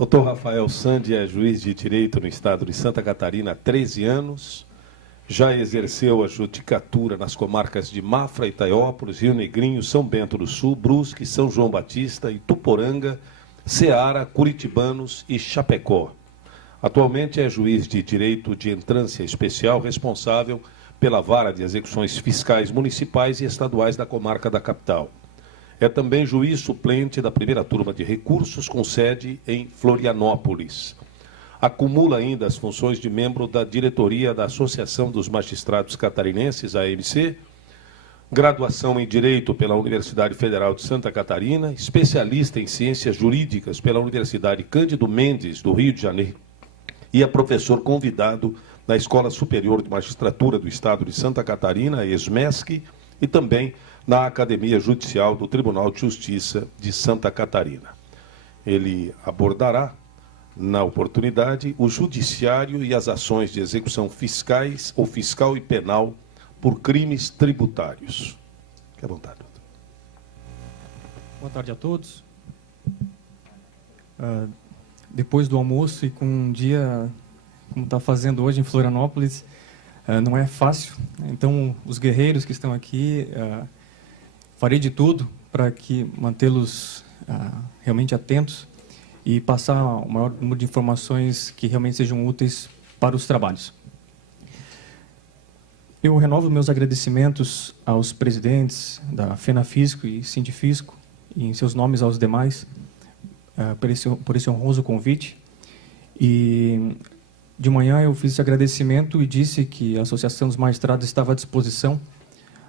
Dr. Rafael Sandi é juiz de direito no estado de Santa Catarina há 13 anos. Já exerceu a judicatura nas comarcas de Mafra, Itaiópolis, Rio Negrinho, São Bento do Sul, Brusque, São João Batista, Ituporanga, Ceará, Curitibanos e Chapecó. Atualmente é juiz de direito de entrância especial responsável pela vara de execuções fiscais municipais e estaduais da comarca da capital. É também juiz suplente da primeira turma de recursos, com sede em Florianópolis. Acumula ainda as funções de membro da diretoria da Associação dos Magistrados Catarinenses, AMC, graduação em Direito pela Universidade Federal de Santa Catarina, especialista em Ciências Jurídicas pela Universidade Cândido Mendes, do Rio de Janeiro, e é professor convidado na Escola Superior de Magistratura do Estado de Santa Catarina, ESMESC, e também na Academia Judicial do Tribunal de Justiça de Santa Catarina. Ele abordará, na oportunidade, o judiciário e as ações de execução fiscais ou fiscal e penal por crimes tributários. Fique à vontade, doutor. Boa tarde a todos. Depois do almoço e com um dia como está fazendo hoje em Florianópolis, não é fácil. Então, os guerreiros que estão aqui, farei de tudo para que mantê-los realmente atentos e passar o maior número de informações que realmente sejam úteis para os trabalhos. Eu renovo meus agradecimentos aos presidentes da FENAFISCO e Sindifisco, e em seus nomes aos demais, por esse honroso convite. E de manhã eu fiz esse agradecimento e disse que a Associação dos Magistrados estava à disposição,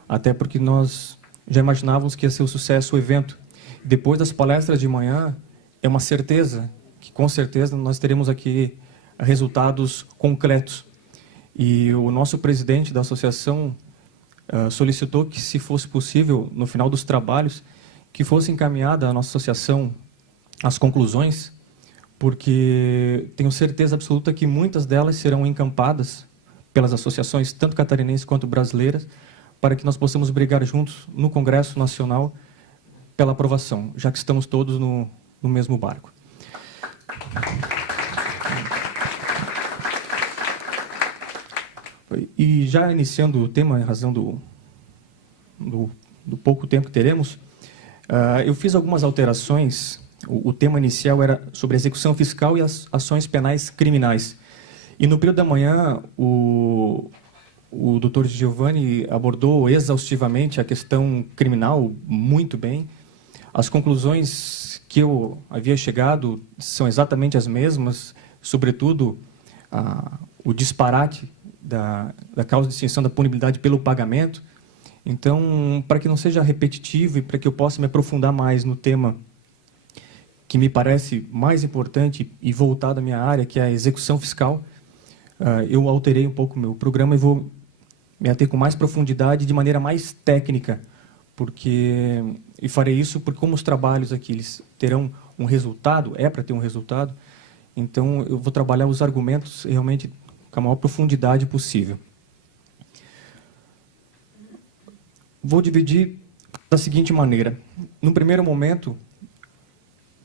até porque nós já imaginávamos que ia ser um sucesso o evento. Depois das palestras de manhã, é uma certeza que, com certeza, nós teremos aqui resultados concretos. E o nosso presidente da associação solicitou que, se fosse possível, no final dos trabalhos, que fosse encaminhada a nossa associação as conclusões, porque tenho certeza absoluta que muitas delas serão encampadas pelas associações, tanto catarinenses quanto brasileiras, para que nós possamos brigar juntos no Congresso Nacional pela aprovação, já que estamos todos no mesmo barco. E já iniciando o tema, em razão do pouco tempo que teremos, eu fiz algumas alterações. O tema inicial era sobre execução fiscal e as ações penais criminais. E no período da manhã, o Dr. Giovanni abordou exaustivamente a questão criminal muito bem. As conclusões que eu havia chegado são exatamente as mesmas, sobretudo o disparate da causa de extinção da punibilidade pelo pagamento. Então, para que não seja repetitivo e para que eu possa me aprofundar mais no tema que me parece mais importante e voltado à minha área, que é a execução fiscal, eu alterei um pouco o meu programa e vou me ater com mais profundidade, de maneira mais técnica, e farei isso porque, como os trabalhos aqui eles terão um resultado, para ter um resultado, então eu vou trabalhar os argumentos realmente com a maior profundidade possível. Vou dividir da seguinte maneira. No primeiro momento,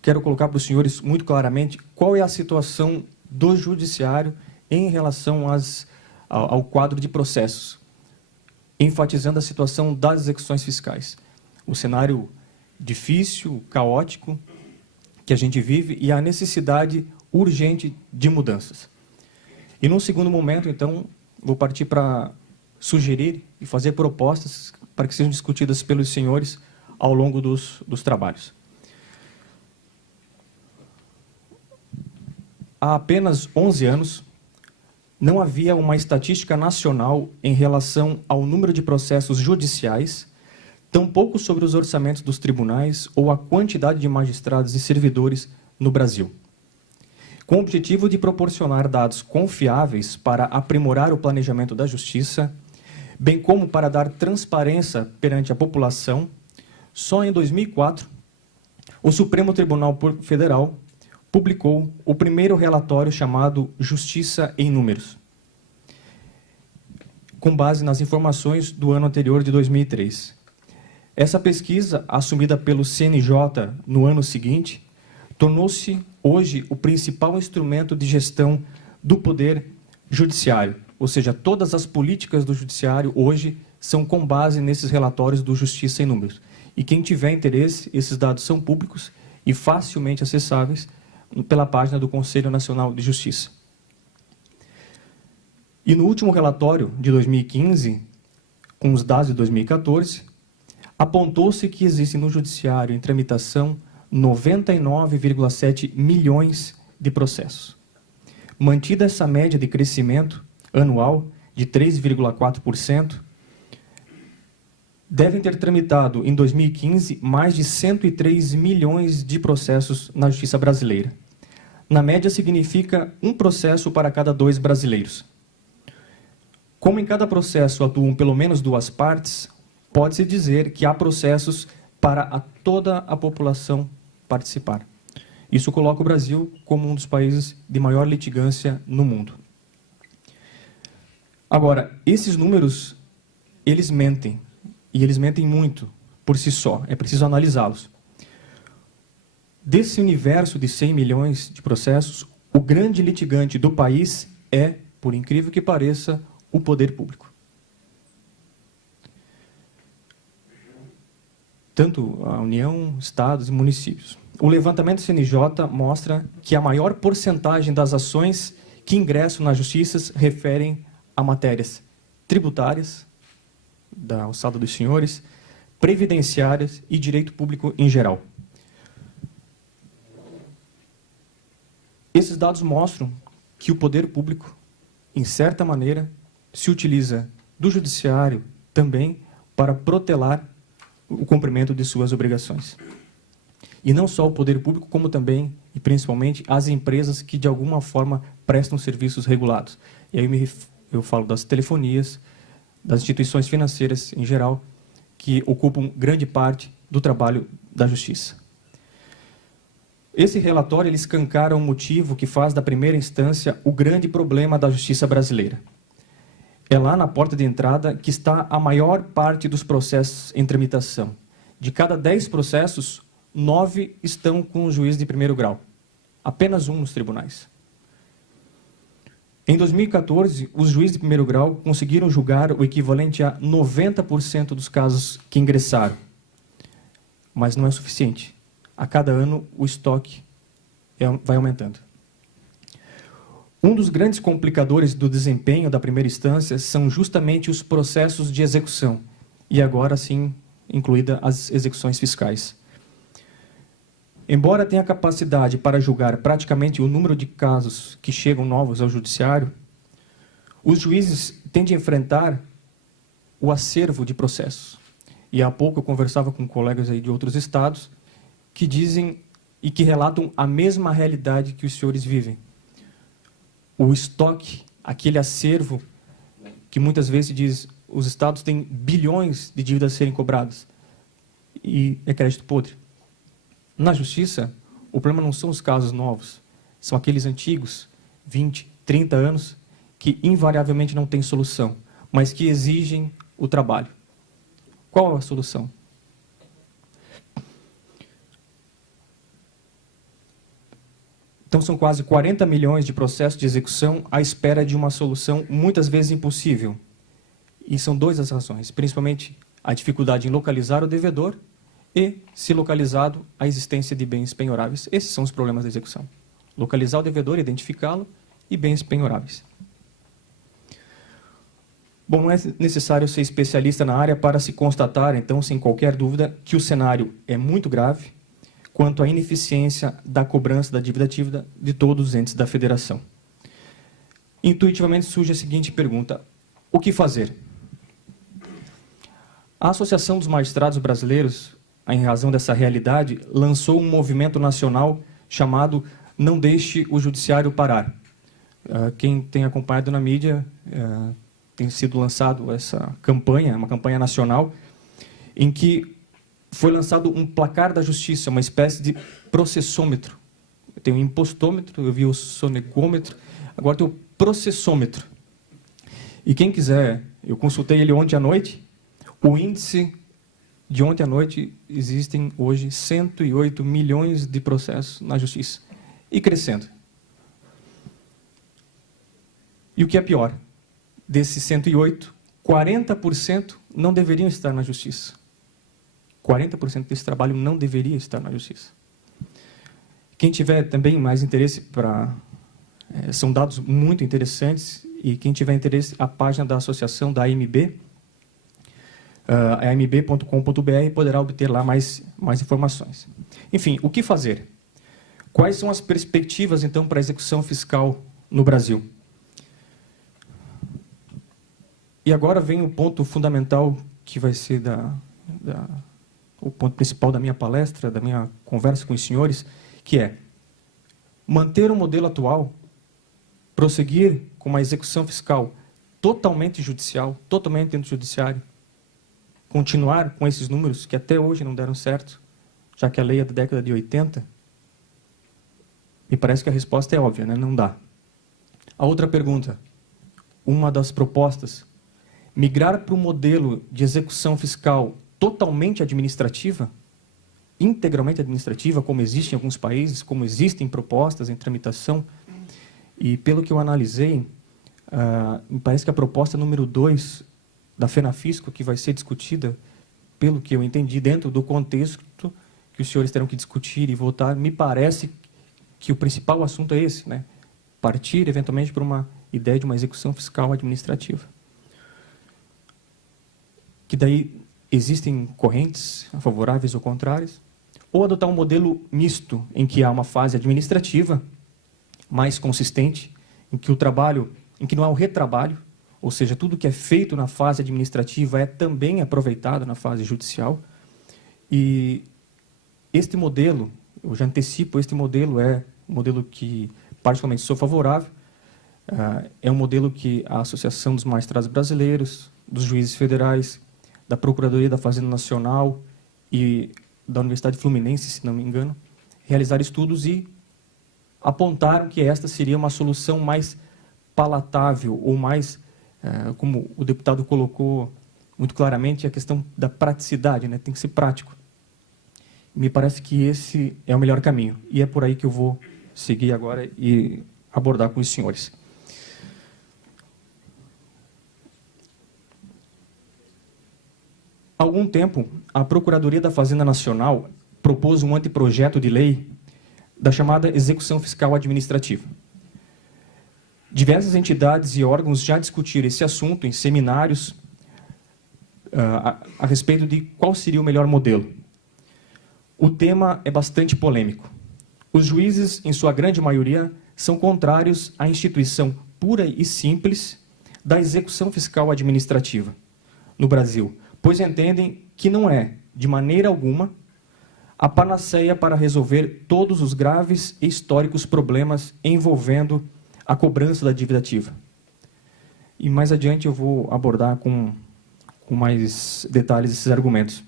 quero colocar para os senhores muito claramente qual é a situação do judiciário em relação ao quadro de processos, enfatizando a situação das execuções fiscais. O cenário difícil, caótico que a gente vive e a necessidade urgente de mudanças. E, num segundo momento, então, vou partir para sugerir e fazer propostas para que sejam discutidas pelos senhores ao longo dos trabalhos. Há apenas 11 anos, não havia uma estatística nacional em relação ao número de processos judiciais, tampouco sobre os orçamentos dos tribunais ou a quantidade de magistrados e servidores no Brasil. Com o objetivo de proporcionar dados confiáveis para aprimorar o planejamento da justiça, bem como para dar transparência perante a população, só em 2004, o Supremo Tribunal Federal publicou o primeiro relatório chamado Justiça em Números, com base nas informações do ano anterior, de 2003. Essa pesquisa, assumida pelo CNJ no ano seguinte, tornou-se hoje o principal instrumento de gestão do poder judiciário. Ou seja, todas as políticas do judiciário hoje são com base nesses relatórios do Justiça em Números. E quem tiver interesse, esses dados são públicos e facilmente acessáveis pela página do Conselho Nacional de Justiça. E no último relatório de 2015, com os dados de 2014, apontou-se que existem no Judiciário em tramitação 99,7 milhões de processos. Mantida essa média de crescimento anual de 3,4%, devem ter tramitado em 2015 mais de 103 milhões de processos na justiça brasileira. Na média, significa um processo para cada 2 brasileiros. Como em cada processo atuam pelo menos 2 partes, pode-se dizer que há processos para toda a população participar. Isso coloca o Brasil como um dos países de maior litigância no mundo. Agora, esses números, eles mentem. E eles mentem muito por si só. É preciso analisá-los. Desse universo de 100 milhões de processos, o grande litigante do país é, por incrível que pareça, o poder público. Tanto a União, estados e municípios. O levantamento CNJ mostra que a maior porcentagem das ações que ingressam na justiça se referem a matérias tributárias, da alçada dos senhores, previdenciárias e direito público em geral. Esses dados mostram que o poder público, em certa maneira, se utiliza do judiciário também para protelar o cumprimento de suas obrigações. E não só o poder público, como também, e principalmente, as empresas que, de alguma forma, prestam serviços regulados. E aí eu falo das telefonias, das instituições financeiras em geral, que ocupam grande parte do trabalho da justiça. Esse relatório ele escancara um motivo que faz da primeira instância o grande problema da justiça brasileira. É lá na porta de entrada que está a maior parte dos processos em tramitação. De cada 10 processos, 9 estão com o juiz de primeiro grau. Apenas 1 nos tribunais. Em 2014, os juízes de primeiro grau conseguiram julgar o equivalente a 90% dos casos que ingressaram. Mas não é suficiente. A cada ano, o estoque vai aumentando. Um dos grandes complicadores do desempenho da primeira instância são justamente os processos de execução, e agora sim, incluída as execuções fiscais. Embora tenha capacidade para julgar praticamente o número de casos que chegam novos ao judiciário, os juízes têm de enfrentar o acervo de processos. E há pouco eu conversava com colegas aí de outros estados que dizem e que relatam a mesma realidade que os senhores vivem. O estoque, aquele acervo que muitas vezes diz os estados têm bilhões de dívidas a serem cobradas e é crédito podre. Na justiça, o problema não são os casos novos, são aqueles antigos, 20, 30 anos, que invariavelmente não têm solução, mas que exigem o trabalho. Qual é a solução? Então, são quase 40 milhões de processos de execução à espera de uma solução, muitas vezes impossível. E são 2 as razões, principalmente a dificuldade em localizar o devedor e, se localizado, a existência de bens penhoráveis. Esses são os problemas da execução. Localizar o devedor, identificá-lo e bens penhoráveis. Bom, não é necessário ser especialista na área para se constatar, então, sem qualquer dúvida, que o cenário é muito grave quanto à ineficiência da cobrança da dívida ativa de todos os entes da federação. Intuitivamente surge a seguinte pergunta: o que fazer? A Associação dos Magistrados Brasileiros, em razão dessa realidade, lançou um movimento nacional chamado Não Deixe o Judiciário Parar. Quem tem acompanhado na mídia, tem sido lançado essa campanha, uma campanha nacional, em que foi lançado um placar da justiça, uma espécie de processômetro. Tem o impostômetro, eu vi o sonegômetro, agora tem o processômetro. E quem quiser, eu consultei ele ontem à noite, o índice de ontem à noite, existem hoje 108 milhões de processos na justiça. E crescendo. E o que é pior, desses 108, 40% não deveriam estar na justiça. 40% desse trabalho não deveria estar na justiça. Quem tiver também mais interesse são dados muito interessantes, e quem tiver interesse, a página da associação da AMB, amb.com.br, poderá obter lá mais informações. Enfim, o que fazer? Quais são as perspectivas, então, para a execução fiscal no Brasil? E agora vem o ponto fundamental, que vai ser o ponto principal da minha palestra, da minha conversa com os senhores, que é manter o modelo atual, prosseguir com uma execução fiscal totalmente judicial, totalmente dentro do judiciário, continuar com esses números que até hoje não deram certo, já que a lei é da década de 80, me parece que a resposta é óbvia, né? Não dá. A outra pergunta, uma das propostas, migrar para um modelo de execução fiscal totalmente administrativa, integralmente administrativa, como existe em alguns países, como existem propostas em tramitação, e pelo que eu analisei, me parece que a proposta número 2 da FENAFISCO, que vai ser discutida, pelo que eu entendi, dentro do contexto que os senhores terão que discutir e votar, me parece que o principal assunto é esse, né? Partir, eventualmente, para uma ideia de uma execução fiscal administrativa. Que daí existem correntes favoráveis ou contrárias, ou adotar um modelo misto, em que há uma fase administrativa mais consistente, em que não há o retrabalho, ou seja, tudo que é feito na fase administrativa é também aproveitado na fase judicial. E este modelo, eu já antecipo, este modelo é um modelo que particularmente sou favorável, é um modelo que a Associação dos Magistrados Brasileiros, dos Juízes Federais, da Procuradoria da Fazenda Nacional e da Universidade Fluminense, se não me engano, realizaram estudos e apontaram que esta seria uma solução mais palatável, ou mais, como o deputado colocou muito claramente, a questão da praticidade, né? Tem que ser prático. Me parece que esse é o melhor caminho, e é por aí que eu vou seguir agora e abordar com os senhores. Há algum tempo, a Procuradoria da Fazenda Nacional propôs um anteprojeto de lei da chamada execução fiscal administrativa. Diversas entidades e órgãos já discutiram esse assunto em seminários a respeito de qual seria o melhor modelo. O tema é bastante polêmico. Os juízes, em sua grande maioria, são contrários à instituição pura e simples da execução fiscal administrativa no Brasil, pois entendem que não é, de maneira alguma, a panaceia para resolver todos os graves e históricos problemas envolvendo a cobrança da dívida ativa. E mais adiante eu vou abordar com mais detalhes esses argumentos.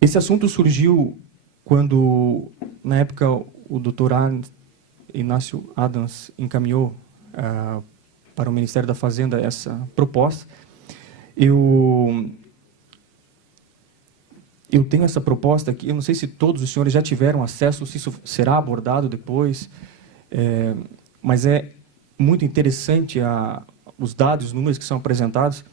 Esse assunto surgiu quando, na época, o Dr. Inácio Adams encaminhou para o Ministério da Fazenda essa proposta. Eu tenho essa proposta aqui, eu não sei se todos os senhores já tiveram acesso, se isso será abordado depois, mas é muito interessante os dados, os números que são apresentados.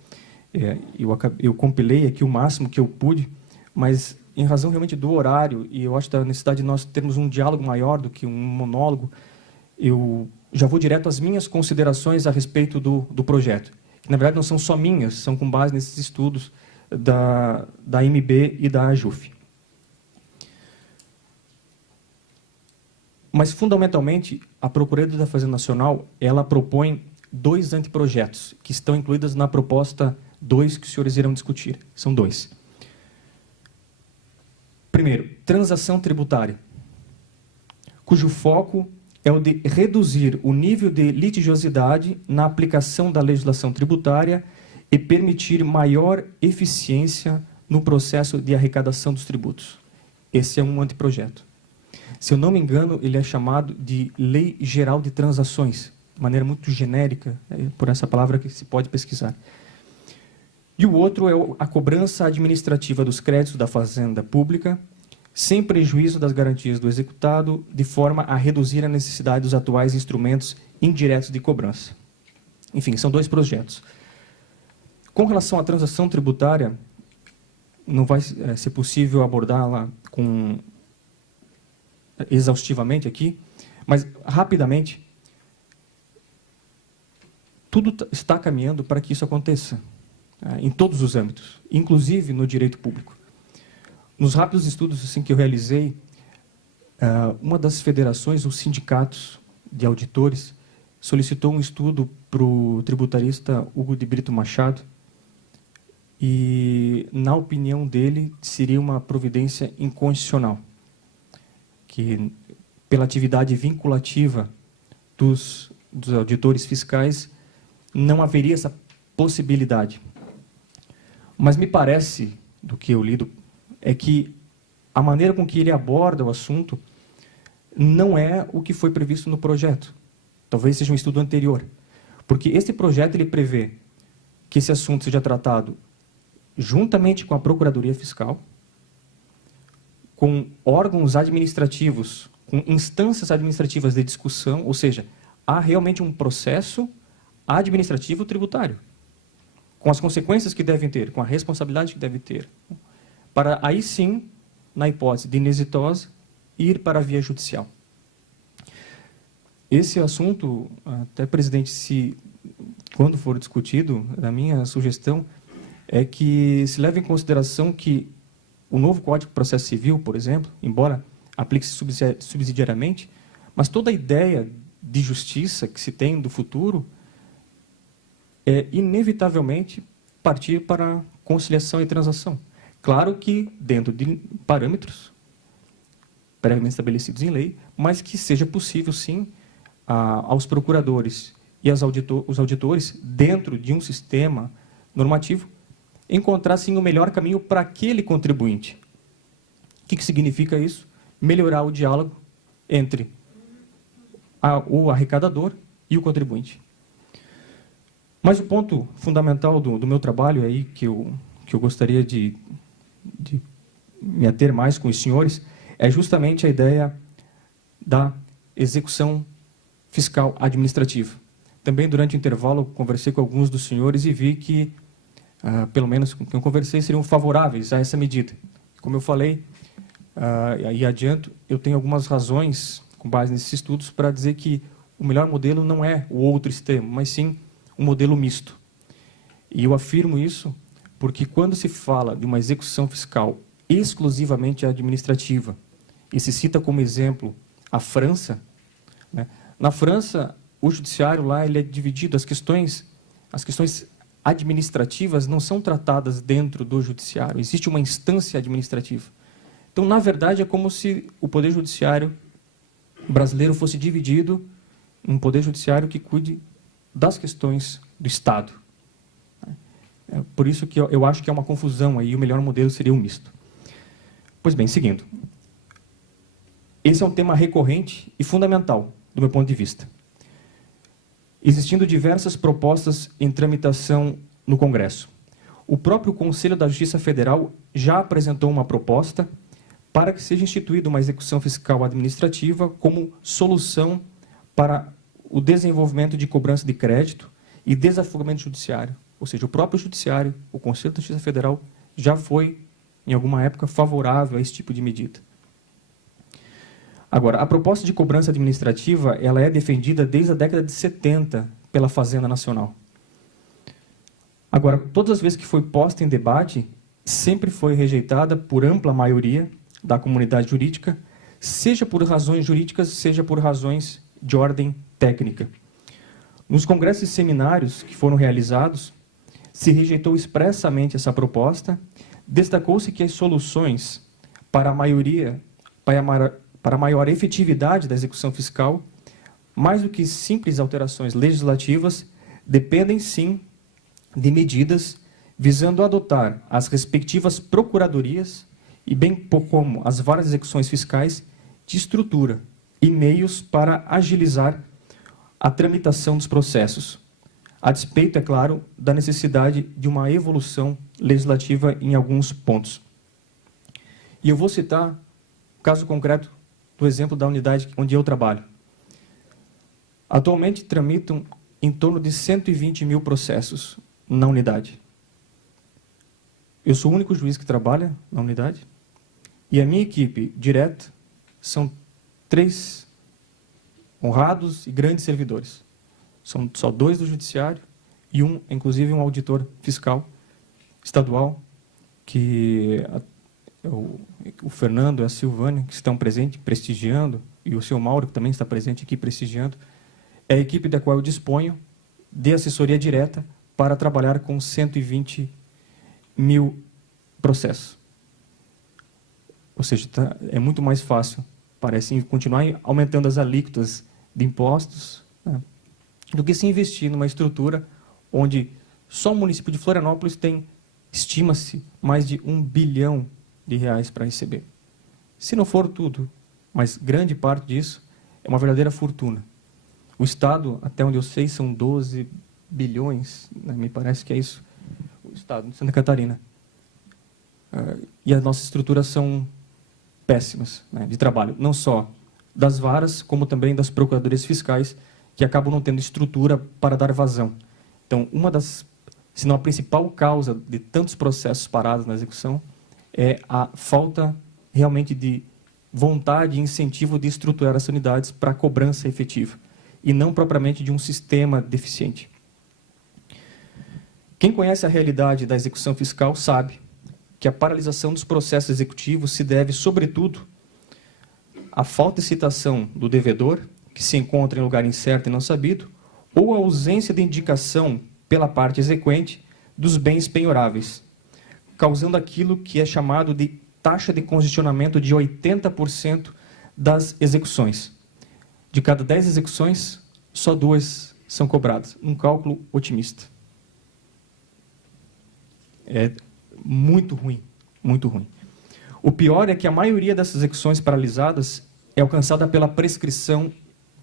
Eu compilei aqui o máximo que eu pude, mas em razão realmente do horário, e eu acho da necessidade de nós termos um diálogo maior do que um monólogo, eu já vou direto às minhas considerações a respeito do projeto, que na verdade não são só minhas, são com base nesses estudos da AMB e da AJUF. Mas, fundamentalmente, a Procuradoria da Fazenda Nacional, ela propõe 2 anteprojetos, que estão incluídos na proposta 2 que os senhores irão discutir. São 2. Primeiro, transação tributária, cujo foco é o de reduzir o nível de litigiosidade na aplicação da legislação tributária e permitir maior eficiência no processo de arrecadação dos tributos. Esse é um anteprojeto. Se eu não me engano, ele é chamado de Lei Geral de Transações, de maneira muito genérica, por essa palavra que se pode pesquisar. E o outro é a cobrança administrativa dos créditos da fazenda pública, sem prejuízo das garantias do executado, de forma a reduzir a necessidade dos atuais instrumentos indiretos de cobrança. Enfim, são 2 projetos. Com relação à transação tributária, não vai ser possível abordá-la exaustivamente aqui, mas, rapidamente, tudo está caminhando para que isso aconteça, em todos os âmbitos, inclusive no direito público. Nos rápidos estudos assim, que eu realizei, uma das federações, os sindicatos de auditores, solicitou um estudo para o tributarista Hugo de Brito Machado e, na opinião dele, seria uma providência inconstitucional, que, pela atividade vinculativa dos auditores fiscais, não haveria essa possibilidade. Mas me parece, do que eu li, é que a maneira com que ele aborda o assunto não é o que foi previsto no projeto. Talvez seja um estudo anterior. Porque esse projeto ele prevê que esse assunto seja tratado juntamente com a Procuradoria Fiscal, com órgãos administrativos, com instâncias administrativas de discussão, ou seja, há realmente um processo administrativo tributário, com as consequências que devem ter, com a responsabilidade que deve ter, para aí sim, na hipótese de inexitosa, ir para a via judicial. Esse assunto, até, presidente, quando for discutido, a minha sugestão é que se leve em consideração que o novo Código de Processo Civil, por exemplo, embora aplique-se subsidiariamente, mas toda a ideia de justiça que se tem do futuro é, inevitavelmente, partir para conciliação e transação. Claro que dentro de parâmetros previamente estabelecidos em lei, mas que seja possível, sim, aos procuradores e os auditores, dentro de um sistema normativo, encontrar, sim, o melhor caminho para aquele contribuinte. O que significa isso? Melhorar o diálogo entre o arrecadador e o contribuinte. Mas o ponto fundamental do meu trabalho aí, que eu gostaria de me ater mais com os senhores, é justamente a ideia da execução fiscal administrativa. Também, durante o intervalo, conversei com alguns dos senhores e vi que, pelo menos com quem eu conversei, seriam favoráveis a essa medida. Como eu falei, e adianto, eu tenho algumas razões, com base nesses estudos, para dizer que o melhor modelo não é o outro extremo, mas sim um modelo misto. E eu afirmo isso porque, quando se fala de uma execução fiscal exclusivamente administrativa, e se cita como exemplo a França, né? Na França, o judiciário lá ele é dividido, as questões administrativas não são tratadas dentro do judiciário, existe uma instância administrativa. Então, na verdade, é como se o Poder Judiciário brasileiro fosse dividido em um Poder Judiciário que cuide das questões do Estado. É por isso que eu acho que é uma confusão aí, o melhor modelo seria o misto. Pois bem, seguindo. Esse é um tema recorrente e fundamental, do meu ponto de vista. Existindo diversas propostas em tramitação no Congresso. O próprio Conselho da Justiça Federal já apresentou uma proposta para que seja instituída uma execução fiscal administrativa como solução para o desenvolvimento de cobrança de crédito e desafogamento judiciário. Ou seja, o próprio Judiciário, o Conselho da Justiça Federal, já foi, em alguma época, favorável a esse tipo de medida. Agora, a proposta de cobrança administrativa ela é defendida desde a década de 70 pela Fazenda Nacional. Agora, todas as vezes que foi posta em debate, sempre foi rejeitada por ampla maioria da comunidade jurídica, seja por razões jurídicas, seja por razões de ordem técnica. Nos congressos e seminários que foram realizados, se rejeitou expressamente essa proposta, destacou-se que as soluções para a maior efetividade da execução fiscal, mais do que simples alterações legislativas, dependem, sim, de medidas visando adotar as respectivas procuradorias e bem como as várias execuções fiscais de estrutura e meios para agilizar a tramitação dos processos, a despeito, é claro, da necessidade de uma evolução legislativa em alguns pontos. E eu vou citar o caso concreto do exemplo da unidade onde eu trabalho. Atualmente tramitam em torno de 120 mil processos na unidade. Eu sou o único juiz que trabalha na unidade e a minha equipe direta são 3 honrados e grandes servidores. São só 2 do judiciário e inclusive um auditor fiscal estadual, que o Fernando e a Silvânia, que estão presentes, prestigiando, e o seu Mauro, que também está presente aqui, prestigiando. É a equipe da qual eu disponho de assessoria direta para trabalhar com 120 mil processos. Ou seja, é muito mais fácil, parece, continuar aumentando as alíquotas de impostos, né, do que se investir numa estrutura onde só o município de Florianópolis tem, estima-se, mais de R$1 bilhão para receber. Se não for tudo, mas grande parte disso é uma verdadeira fortuna. O Estado, até onde eu sei, são 12 bilhões, né, me parece que é isso, o Estado de Santa Catarina. E as nossas estruturas são péssimas, né, de trabalho, não só das varas, como também das procuradorias fiscais, que acabam não tendo estrutura para dar vazão. Então, se não a principal causa de tantos processos parados na execução, é a falta realmente de vontade e incentivo de estruturar as unidades para a cobrança efetiva, e não propriamente de um sistema deficiente. Quem conhece a realidade da execução fiscal sabe que a paralisação dos processos executivos se deve, sobretudo, à falta de citação do devedor, que se encontra em lugar incerto e não sabido, ou à ausência de indicação pela parte exequente dos bens penhoráveis, causando aquilo que é chamado de taxa de congestionamento de 80% das execuções. De cada 10 execuções, só 2 são cobradas. Um cálculo otimista. É muito ruim, muito ruim. O pior é que a maioria dessas execuções paralisadas é alcançada pela prescrição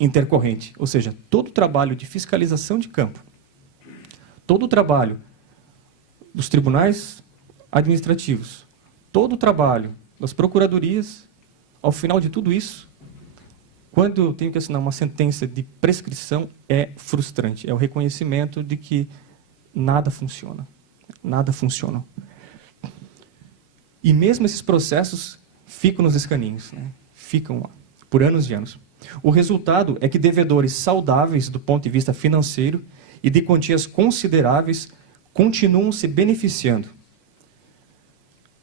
intercorrente, ou seja, todo o trabalho de fiscalização de campo, todo o trabalho dos tribunais administrativos, todo o trabalho das procuradorias, ao final de tudo isso, quando eu tenho que assinar uma sentença de prescrição, é frustrante. É o reconhecimento de que nada funciona. Nada funciona. E mesmo esses processos ficam nos escaninhos, né? Ficam lá, por anos e anos. O resultado é que devedores saudáveis do ponto de vista financeiro e de quantias consideráveis continuam se beneficiando,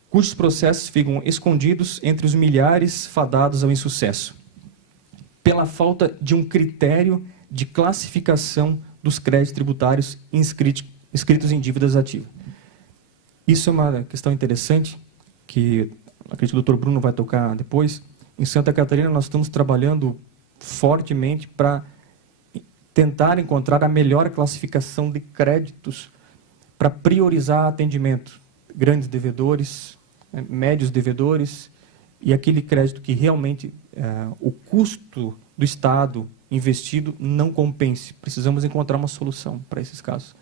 cujos processos ficam escondidos entre os milhares fadados ao insucesso, pela falta de um critério de classificação dos créditos tributários inscritos em dívidas ativas. Isso é uma questão interessante, que acredito que o doutor Bruno vai tocar depois. Em Santa Catarina, nós estamos trabalhando fortemente para tentar encontrar a melhor classificação de créditos para priorizar atendimento. Grandes devedores, médios devedores, e aquele crédito que realmente o custo do Estado investido não compense. Precisamos encontrar uma solução para esses casos.